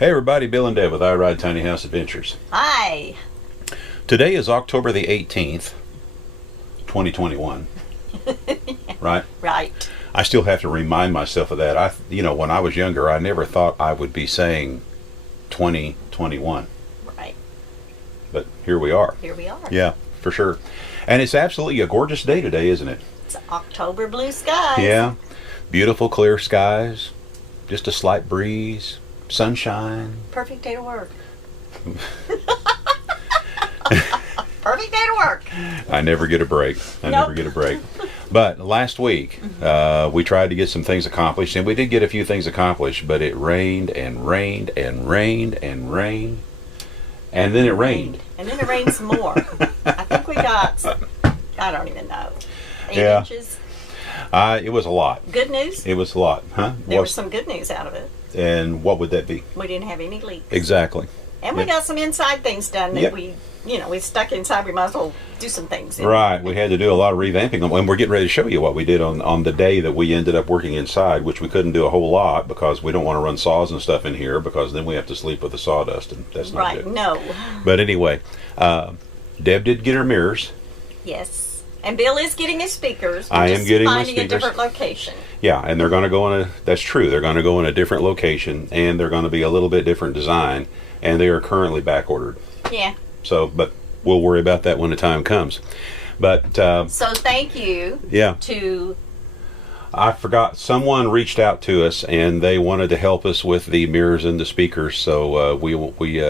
Hey everybody, Bill and Deb with I Ride Tiny House Adventures. Hi. Today is October the 18th, 2021. Right? Right. I still have to remind myself of that. When I was younger, I never thought I would be saying 2021. Right. But here we are. Here we are. Yeah, for sure. And it's absolutely a gorgeous day today, isn't it? It's October blue skies. Yeah. Beautiful clear skies. Just a slight breeze. Sunshine. Perfect day to work. Perfect day to work. I never get a break. Never get a break. But last week, we tried to get some things accomplished, and we did get a few things accomplished, but it rained and rained and rained and rained, and then it rained. And then it rained some more. I think we got, I don't even know, 8 inches. It was a lot. Good news? It was a lot, huh? There was some good news out of it. And what would that be? We didn't have any leaks. Exactly. And we got some inside things done that we stuck inside. We might as well do some things. Right. We had to do a lot of revamping, and we're getting ready to show you what we did on the day that we ended up working inside, which we couldn't do a whole lot because we don't want to run saws and stuff in here because then we have to sleep with the sawdust, and that's not good. Right. No. But anyway, Deb did get her mirrors. Yes. And Bill is getting his speakers. I am getting my speakers. Finding a different location. Yeah, and they're going to go that's true. They're going to go in a different location, and they're going to be a little bit different design, and they are currently back ordered. Yeah. So, but we'll worry about that when the time comes. But so thank you. Yeah. I forgot, someone reached out to us, and they wanted to help us with the mirrors and the speakers. So we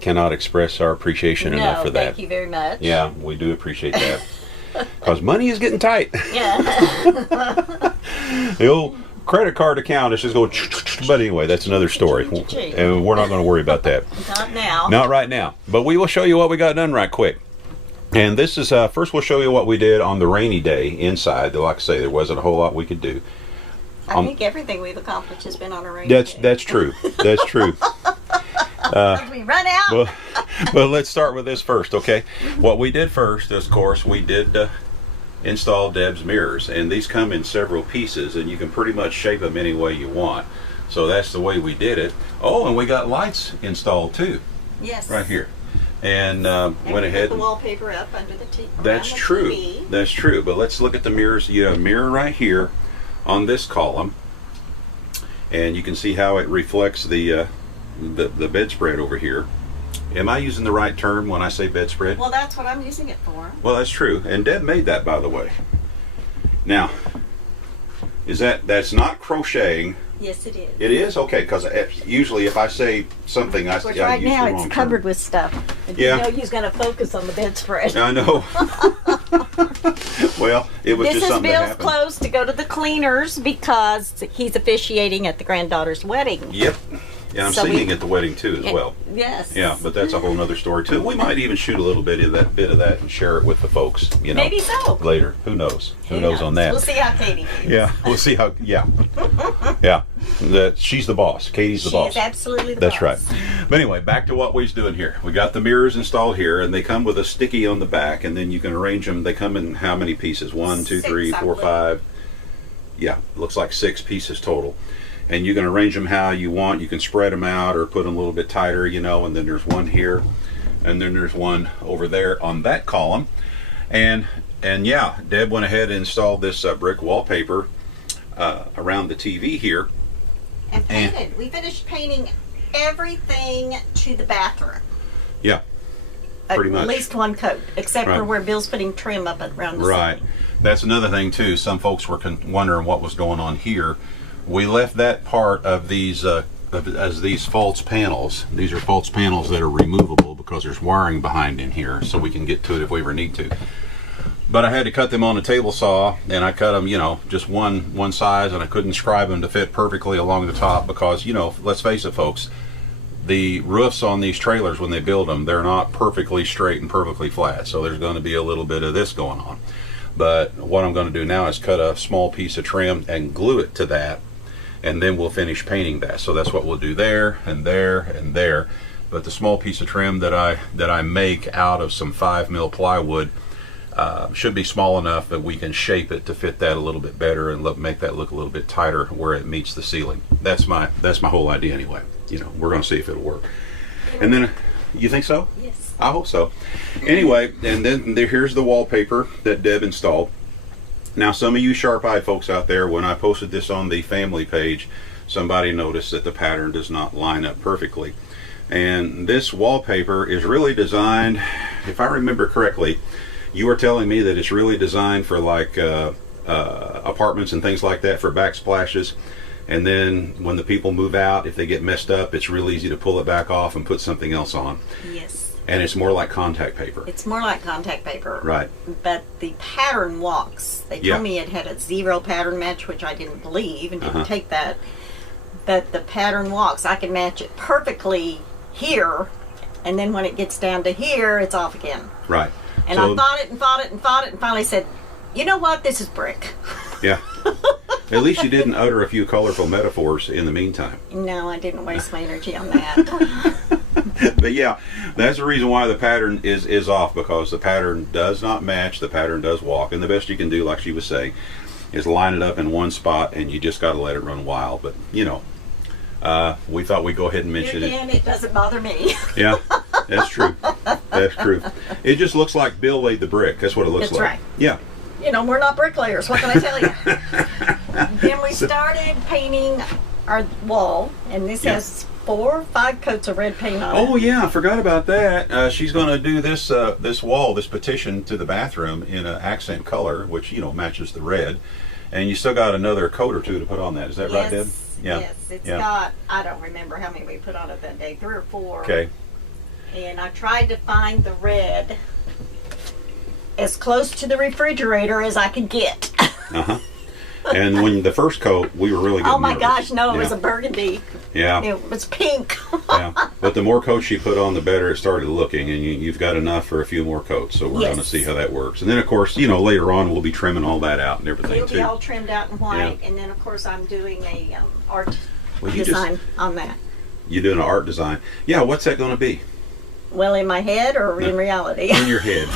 cannot express our appreciation enough for that. Thank you very much. Yeah, we do appreciate that. Because money is getting tight. Yeah. The old credit card account is just going, but anyway, that's another story. And we're not going to worry about that. Not now. Not right now. But we will show you what we got done right quick. And this is, first we'll show you what we did on the rainy day inside. Like I say, there wasn't a whole lot we could do. I think everything we've accomplished has been on a rainy day. That's true. That's true. We run out. Well, let's start with this first, okay? What we did first, of course, we did install Deb's mirrors, and these come in several pieces, and you can pretty much shape them any way you want. So that's the way we did it. Oh, and we got lights installed too. Yes. Right here. And went ahead. Put the wallpaper up under the TV. That's true. That's true. But let's look at the mirrors. You have a mirror right here on this column, and you can see how it reflects the bedspread over here. Am I using the right term when I say bedspread? Well, that's what I'm using it for. Well, that's true. And Deb made that, by the way. Now, that's not crocheting? Yes, it is. It is? Okay, because usually if I say something, I use the right now wrong it's covered term. with stuff. And Yeah. You know he's going to focus on the bedspread. I know. Well, it was just something that happened. This is Bill's clothes to go to the cleaners because he's officiating at the granddaughter's wedding. Yep. Yeah, I'm singing at the wedding too as well. Yes. Yeah, but that's a whole other story too. We might even shoot a little bit of that and share it with the folks, Maybe so. Later. Who knows? Who knows on that? We'll see how Katie feels. Yeah, we'll see how. Yeah, yeah. She's the boss. Katie's the boss. She is absolutely the That's boss. right. But anyway, back to what we're doing here. We got the mirrors installed here, and they come with a sticky on the back, and then you can arrange them. They come in how many pieces? 1, 2, 3, 4, 5. Yeah, looks like 6 pieces total. And you can arrange them how you want. You can spread them out or put them a little bit tighter, and then there's one here, and then there's one over there on that column. And yeah, Deb went ahead and installed this brick wallpaper around the TV here. And painted. We finished painting everything to the bathroom. Yeah, pretty much. At least one coat, except for where Bill's putting trim up around the Right. ceiling. That's another thing too. Some folks were wondering what was going on here. We left that part of these as these false panels. These are false panels that are removable because there's wiring behind in here, so we can get to it if we ever need to. But I had to cut them on a table saw, and I cut them, just one size, and I couldn't scribe them to fit perfectly along the top because, let's face it, folks, the roofs on these trailers when they build them, they're not perfectly straight and perfectly flat, so there's going to be a little bit of this going on. But what I'm going to do now is cut a small piece of trim and glue it to that, and then we'll finish painting that. So that's what we'll do there and there and there. But the small piece of trim that I make out of some 5mm plywood should be small enough that we can shape it to fit that a little bit better and make that look a little bit tighter where it meets the ceiling. That's my whole idea anyway. you know, we're going to see if it'll work. And then, you think so? Yes. I hope so. Anyway, and then here's the wallpaper that Deb installed. Now, some of you sharp-eyed folks out there, when I posted this on the family page, somebody noticed that the pattern does not line up perfectly. And this wallpaper is really designed, if I remember correctly, you were telling me that it's really designed for like apartments and things like that, for backsplashes. And then when the people move out, if they get messed up, it's real easy to pull it back off and put something else on. Yes. And it's more like contact paper. It's more like contact paper. Right. But the pattern walks. They Yeah. told me it had a 0 pattern match, which I didn't believe and didn't Uh-huh. take that. But the pattern walks. I can match it perfectly here, and then when it gets down to here, it's off again. Right. And So- I fought it and fought it and fought it and finally said, you know what? This is brick. Yeah. At least you didn't utter a few colorful metaphors in the meantime. No, I didn't waste my energy on that. But yeah, that's the reason why the pattern is off, because the pattern does not match, the pattern does walk. And the best you can do, like she was saying, is line it up in one spot, and you just got to let it run wild. But, you know, we thought we'd go ahead and mention it. Again, it doesn't bother me. Yeah, that's true. That's true. It just looks like Bill laid the brick. That's what it looks That's like. right. Yeah. You know, we're not bricklayers. What can I tell you? Then we started painting our wall, and this Yeah. has 4 or 5 coats of red paint on it. Oh yeah, I forgot about that. She's going to do this this wall, this petition to the bathroom in an accent color, which, you know, matches the red. And you still got another coat or two to put on that. Is that right, Deb? Yeah. Yes, it's Yeah. got, I don't remember how many we put on it that day, 3 or 4. Okay. And I tried to find the red as close to the refrigerator as I could get. Uh-huh. And when the first coat, we were really getting Oh my nervous. gosh, no, it was Yeah. a burgundy. Yeah. It was pink. Yeah. But the more coats she put on, the better it started looking, and you've got enough for a few more coats. So we're Yes. going to see how that works. And then, of course, you know, later on we'll be trimming all that out and everything It'll too. be all trimmed out in white, Yeah. and then of course I'm doing a art Well, you design on that. You're doing an art design. Yeah. What's that going to be? Well, in my head or in No. reality? In your head.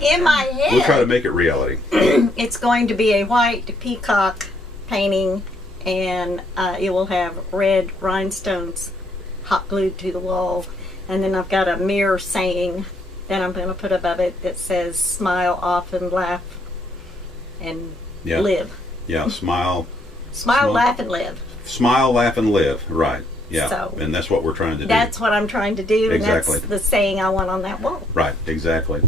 In my head, We'll try to make it reality. it's going to be a white peacock painting, and it will have red rhinestones hot glued to the wall. And then I've got a mirror saying that I'm going to put above it that says "Smile often, laugh, and Yeah. live." Yeah. Smile, Smile, laugh, and live. smile, laugh, and live. Right. Yeah. So- And that's what we're trying to do. That's what I'm trying to do, and Exactly. that's the saying I want on that wall. Right, exactly.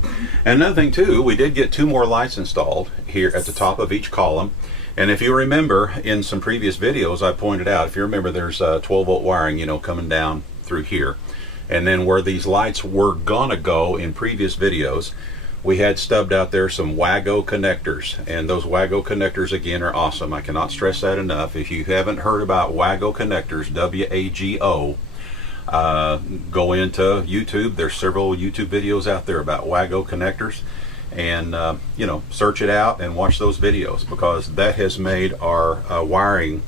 And another thing too, we did get 2 more lights installed here at the top of each column. And if you remember in some previous videos, I pointed out, if you remember, there's 12-volt wiring, you know, coming down through here. And then where these lights were gonna go in previous videos, we had stubbed out there some WAGO connectors. And those WAGO connectors, again, are awesome. I cannot stress that enough. If you haven't heard about WAGO connectors, W-A-G-O, go into YouTube. There's several YouTube videos out there about WAGO connectors, and you know, search it out and watch those videos, because that has made our wiring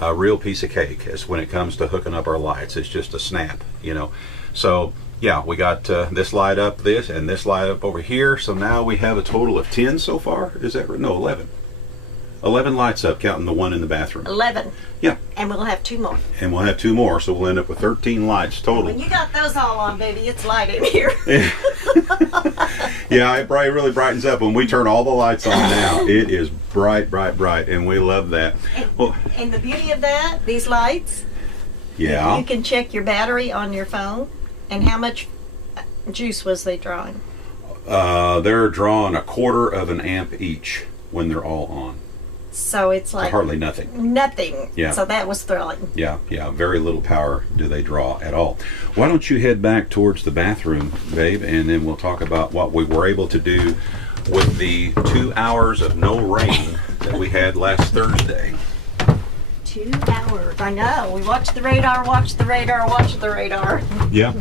a real piece of cake as when it comes to hooking up our lights. It's just a snap, you know. So yeah, we got this light up, this, and this light up over here. So now we have a total of 10 so far. Is that right? No, 11. 11 lights up, counting the one in the bathroom. 11, Yeah, and we'll have 2 more. and we'll have 2 more, so we'll end up with 13 lights total. When you got those all on, baby, it's light in here. Yeah, it probably really brightens up when we turn all the lights on now. It is bright, bright, bright, and we love that. Well, And the beauty of that, these lights, yeah, you can check your battery on your phone and how much juice was they drawing. they're drawing 1/4 of an amp each when they're all on. So it's like Hardly nothing. nothing. Yeah. So that was thrilling. Yeah, very little power do they draw at all. Why don't you head back towards the bathroom, babe, and then we'll talk about what we were able to do with the 2 hours of no rain that we had last Thursday. 2 hours. I know. We watched the radar, watched the radar, watched the radar. Yeah,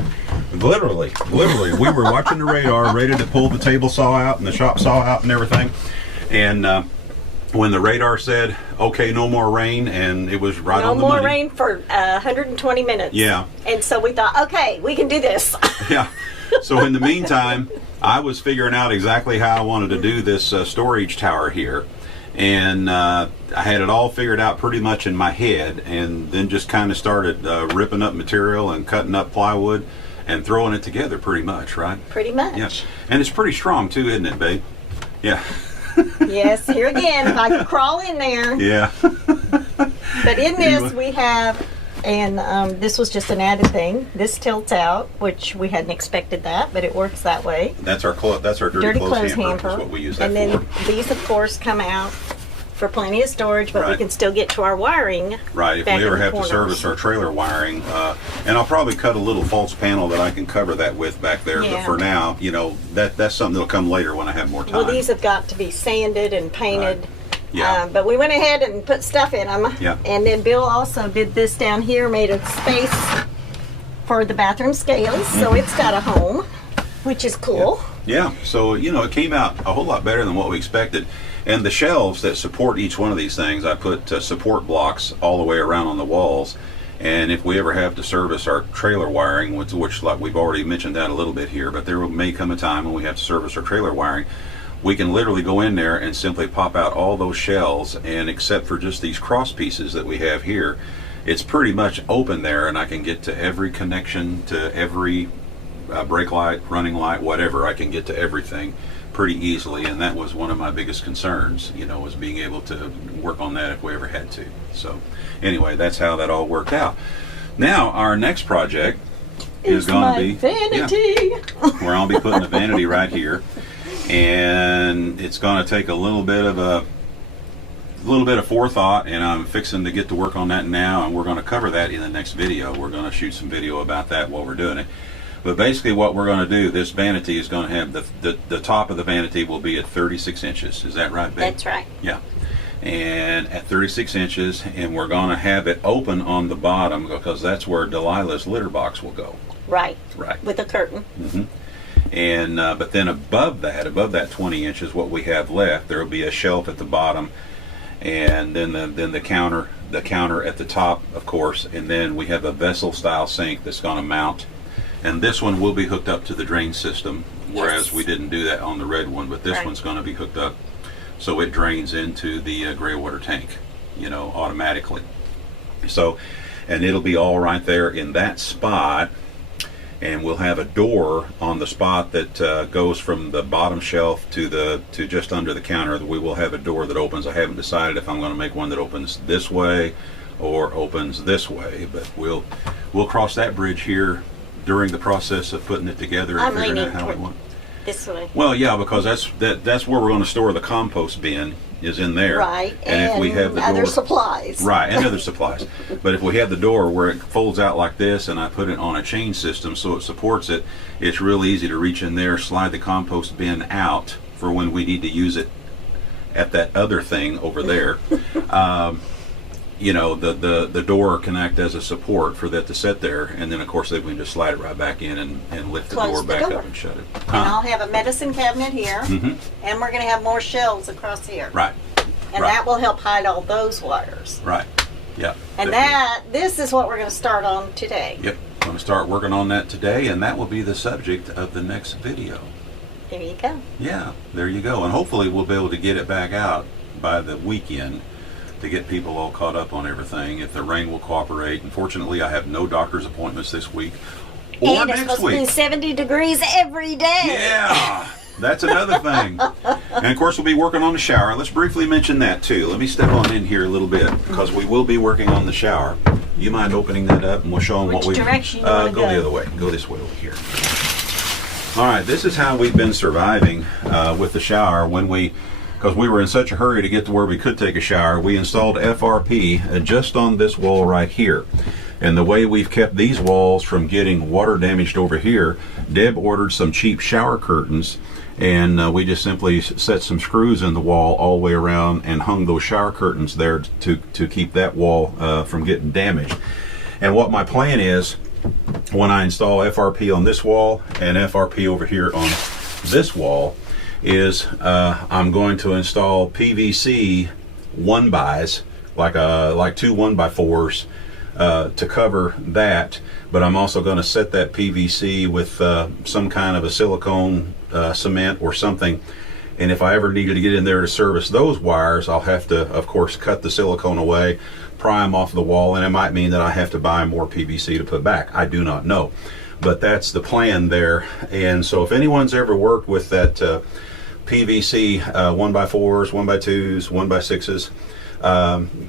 literally, we were watching the radar, ready to pull the table saw out and the shop saw out and everything. And when the radar said, "Okay, no more rain," and it was right No on the more money. rain for 120 minutes. Yeah. And so we thought, okay, we can do this. Yeah. So in the meantime, I was figuring out exactly how I wanted to do this storage tower here. And I had it all figured out pretty much in my head, and then just kind of started ripping up material and cutting up plywood and throwing it together pretty much, right? Pretty much. Yeah. And it's pretty strong too, isn't it, babe? Yeah. Yes, here again, if I could crawl in there. Yeah. But in this we have, and this was just an added thing, this tilts out, which we hadn't expected that, but it works that way. That's our dirty clothes hamper. Is what we use that and then for. these, of course, come out for plenty of storage, but we Right. can still get to our wiring. Right, if back we in ever the have to corners. service our trailer wiring, and I'll probably cut a little false panel that I can cover that with back there. But Yeah. for now, you know, that's something that'll come later when I have more time. Well, these have got to be sanded and painted. Yeah. But we went ahead and put stuff in them. Yeah. And then Bill also did this down here, made a space for the bathroom scales, so it's got a home, which is cool. Yeah, so you know, it came out a whole lot better than what we expected. And the shelves that support each one of these things, I put support blocks all the way around on the walls. And if we ever have to service our trailer wiring, which like we've already mentioned that a little bit here, but there may come a time when we have to service our trailer wiring, we can literally go in there and simply pop out all those shelves, and except for just these cross pieces that we have here, it's pretty much open there, and I can get to every connection, to every brake light, running light, whatever. I can get to everything pretty easily, and that was one of my biggest concerns, you know, was being able to work on that if we ever had to. So anyway, that's how that all worked out. Now our next project is going to be vanity. where I'll be putting a vanity right here, and it's going to take a little bit of forethought, and I'm fixing to get to work on that now, and we're going to cover that in the next video. We're going to shoot some video about that while we're doing it. But basically what we're going to do, this vanity is going to have the top of the vanity will be at 36 inches. Is that right, babe? That's right. Yeah. And at 36 inches, and we're going to have it open on the bottom because that's where Delilah's litter box will go. Right. Right. With a curtain. Mm-hmm. And but then above that 20 inches, what we have left, there will be a shelf at the bottom, and then the counter at the top, of course, and then we have a vessel style sink that's going to mount. And this one will be hooked up to the drain system, whereas Yes. we didn't do that on the red one, but this Right. one's going to be hooked up so it drains into the gray water tank, you know, automatically. So, and it'll be all right there in that spot, and we'll have a door on the spot that goes from the bottom shelf to just under the counter. We will have a door that opens. I haven't decided if I'm going to make one that opens this way or opens this way, but we'll cross that bridge here during the process of putting it together and I'm figuring leaning out how we toward want. this way. Well, yeah, because that's where we're going to store the compost bin, is in there. Right. And if we have the other door, supplies. right, and other supplies. But if we have the door where it folds out like this, and I put it on a chain system so it supports it, it's real easy to reach in there, slide the compost bin out for when we need to use it at that other thing over there. You know, the door can act as a support for that to sit there, and then of course they can just slide it right back in and lift the Close door the back door. up and shut it. And I'll have a medicine cabinet here, Mhm. and we're going to have more shelves across here. Right, And right. that will help hide all those wires. right, yeah. And this is what we're going to start on today. Yep, I'm going to start working on that today, and that will be the subject of the next video. There you go. Yeah, there you go. And hopefully we'll be able to get it back out by the weekend to get people all caught up on everything, if the rain will cooperate. Unfortunately, I have no doctor's appointments this week or And it's next supposed to be week. 70 degrees every day. Yeah, that's another thing. And of course, we'll be working on the shower. Let's briefly mention that too. Let me step on in here a little bit because we will be working on the shower. You mind opening that up, and we'll show them what Which we. direction you wanna go go? the other way. Go this way over here. All right, this is how we've been surviving with the shower because we were in such a hurry to get to where we could take a shower. We installed FRP just on this wall right here. And the way we've kept these walls from getting water damaged over here, Deb ordered some cheap shower curtains, and we just simply set some screws in the wall all the way around and hung those shower curtains there to keep that wall from getting damaged. And what my plan is, when I install FRP on this wall and FRP over here on this wall, is I'm going to install PVC 1x, like two 1x4s to cover that, but I'm also going to set that PVC with some kind of a silicone cement or something, And if I ever needed to get in there to service those wires, I'll have to, of course, cut the silicone away, pry them off the wall, and it might mean that I have to buy more PVC to put back. I do not know. But that's the plan there. And so if anyone's ever worked with that PVC 1x4s, 1x2s, 1x6s,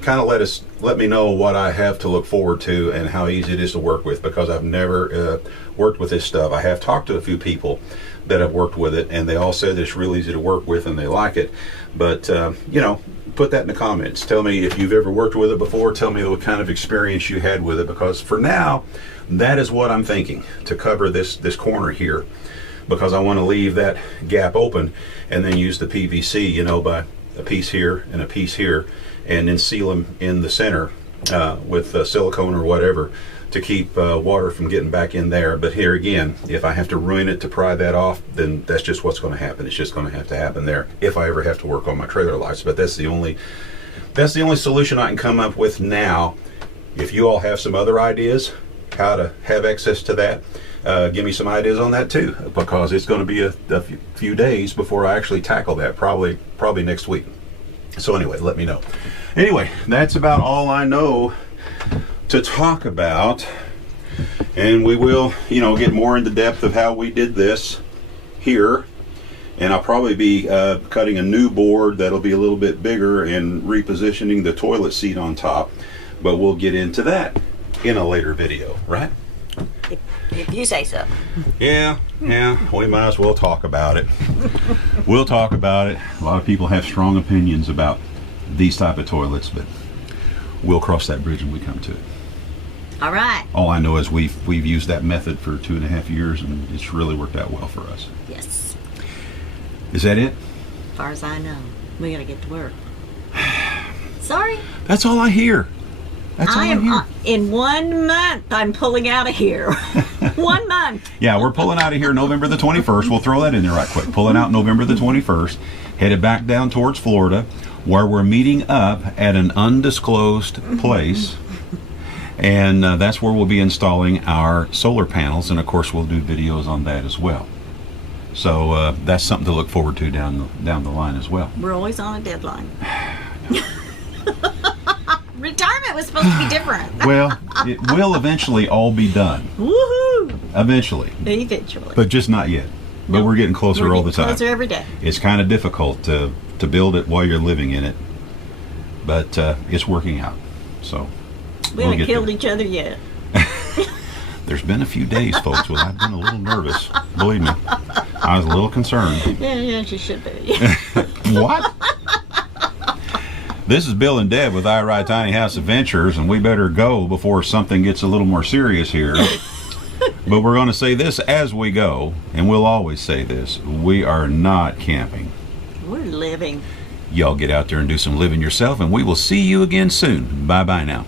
kind of let me know what I have to look forward to and how easy it is to work with, because I've never worked with this stuff. I have talked to a few people that have worked with it, and they all said it's real easy to work with and they like it. But you know, put that in the comments. Tell me if you've ever worked with it before. Tell me what kind of experience you had with it, because for now, that is what I'm thinking, to cover this corner here, because I want to leave that gap open and then use the PVC, you know, by a piece here and a piece here, and then seal them in the center with silicone or whatever to keep water from getting back in there. But here again, if I have to ruin it to pry that off, then that's just what's going to happen. It's just going to have to happen there if I ever have to work on my trailer lights. But that's the only solution I can come up with now. If you all have some other ideas how to have access to that, give me some ideas on that too, because it's going to be a few days before I actually tackle that, probably next week. So anyway, let me know. Anyway, that's about all I know to talk about, and we will, you know, get more into depth of how we did this here, and I'll probably be cutting a new board that'll be a little bit bigger and repositioning the toilet seat on top, but we'll get into that in a later video, right? If you say so. Yeah, we might as well talk about it. We'll talk about it. A lot of people have strong opinions about these type of toilets, but we'll cross that bridge when we come to it. All right. All I know is we've used that method for 2.5 years, and it's really worked out well for us. Yes. Is that it? As far as I know. We gotta get to work. Sorry. That's all I hear. That's all I hear. In 1 month, I'm pulling out of here. 1 month. Yeah, we're pulling out of here November the 21st. We'll throw that in there right quick. Pulling out November the 21st, headed back down towards Florida, where we're meeting up at an undisclosed place. And that's where we'll be installing our solar panels, and of course we'll do videos on that as well. So that's something to look forward to down the line as well. We're always on a deadline. Retirement was supposed to be different. Well, it will eventually all be done. Woohoo! Eventually. Eventually. But just not yet. But we're getting closer all the time. Closer every day. It's kind of difficult to build it while you're living in it, but it's working out. So we haven't killed each other yet. There's been a few days, folks, where I've been a little nervous. Believe me, I was a little concerned. Yeah, she should be. What? This is Bill and Deb with I Ride Tiny House Adventures, and we better go before something gets a little more serious here. But we're going to say this as we go, and we'll always say this: we are not camping. We're living. Y'all get out there and do some living yourself, and we will see you again soon. Bye-bye now.